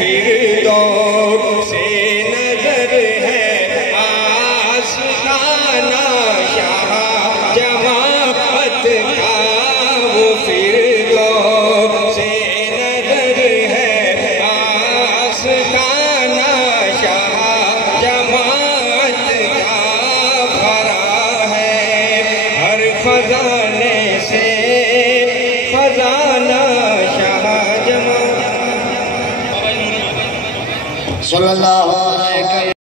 फिरदौस से नजर है आस्ताना शाह जमाअत का। वो फिरदौस से नजर है आस्ताना शाह जमाअत का भरा है। हर खजाने से खजाना शाह जमाअत। सल्लल्लाहु अलैहि